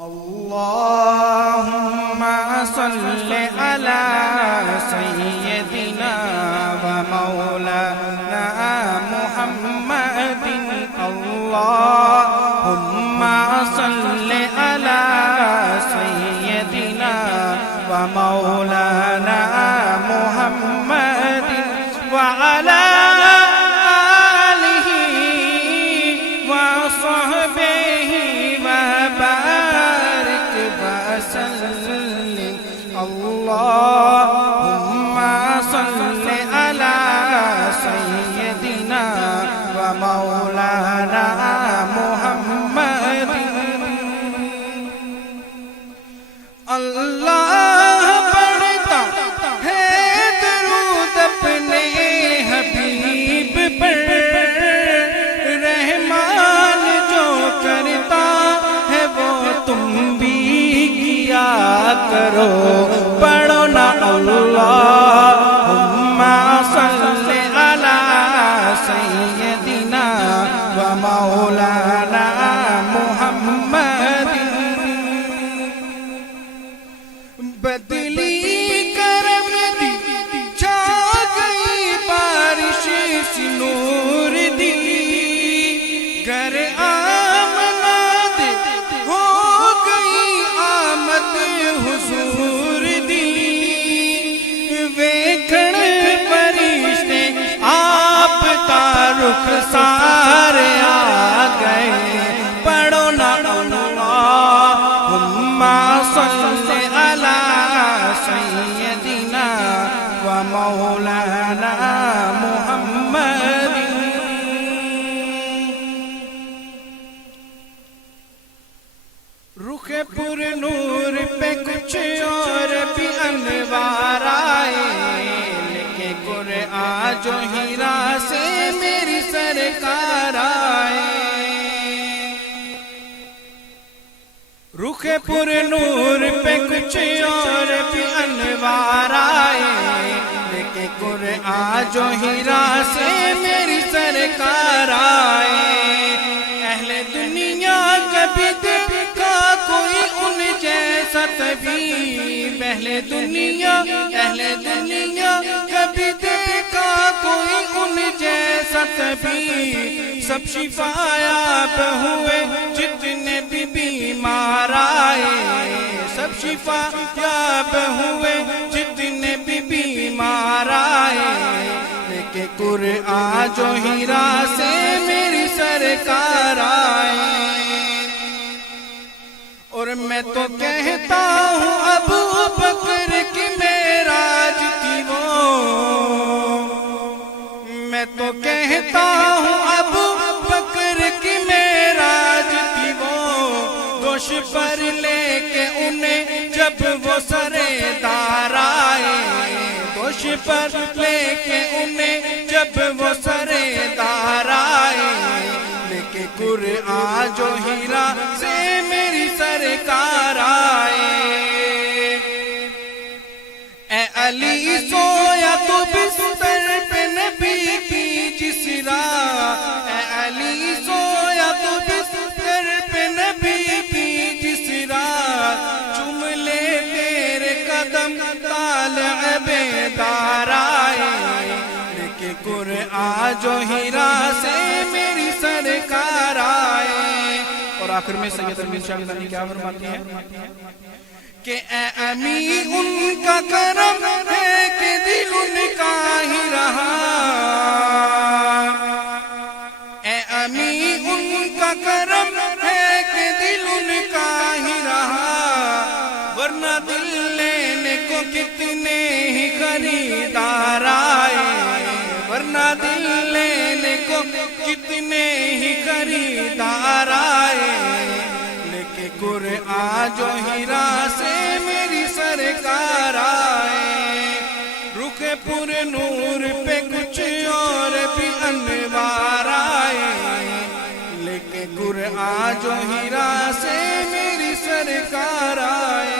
اللهم صل على سيدنا ومولانا محمد اللهم صل على سيدنا ومولانا محمد وعلى آله وصحبه وبارك وسلم اللهم صل على سيدنا ومولانا محمد اللہ پڑھتا ہے درود اپنے حبیب پر رحمان جو کرتا ہے وہ تم بھی کیا کرو پڑھو نا اللہم صل علی سیدنا و مولانا محمد بدلی کرم دی چھا گئی بارش سی نور دی گھر آمنا دے ہو گئی آمد حضور دی ویکھن فرشتے آپ کا رخ سارے آ گئے پڑھو نا اللہم صل علی سیدنا و مولانا محمد رخ پر نور پہ کچھ اور بھی انوار آئے لکھے قرآن جو ہیرا سے میری سرکار آئے رخ پر نور پہ کچھ اور بھی انوار آئے لیکن قرآن جو ہیرا سے میری سرکار آئے اہل دنیا کبھی دیکھا کوئی ان جیسا طبیب اہل دنیا کبھی دیکھا کوئی ان جیسا طبیب سب شفا یاب ہوئے جتنے بھی بیمار آئے سب شفا یاب ہوئے جتنے بھی بیمار آئے لیکن قرآن جو ہیرا سے میری سرکار آئے اور میں تو کہتا ہوں ابو بکر کی معراج تھی وہ میں تو کہتا ہوں ابو بکر کی معراج تھی وہ دوش پر لے کے انہیں جب وہ سرے دار آئے دوش پر لے کے انہیں جب وہ سرے دار آئے لیکن قرآن جو ہیرا سے میری سرکار آئے اے علی سویا تو بستر پہ نبی کی جس راہ اے علی سویا تو بستر پہ نبی کی جس راہ چوم لے تیرے قدم طالع بیدار آئے لیکن قرآن جو ہیرا سے میری سرکار آئے اور آخر میں سید امین شاہ غزالی کیا فرماتی ہے کہ اے امی ان کا کرم ہے کہ دل ان کا ہی رہا اے امی ان کا کرم ہے کہ دل ان کا ہی رہا ورنہ دل لینے کو کتنے ہی خریدار آئے ورنہ دل لینے کو کتنے ہی خریدار آئے لیکن قرآن جو ہیرا سے میری سرکار آئے رخ پر نور پہ کچھ اور بھی انوار آئے لیکن قرآن جو ہیرا سے میری سرکار آئے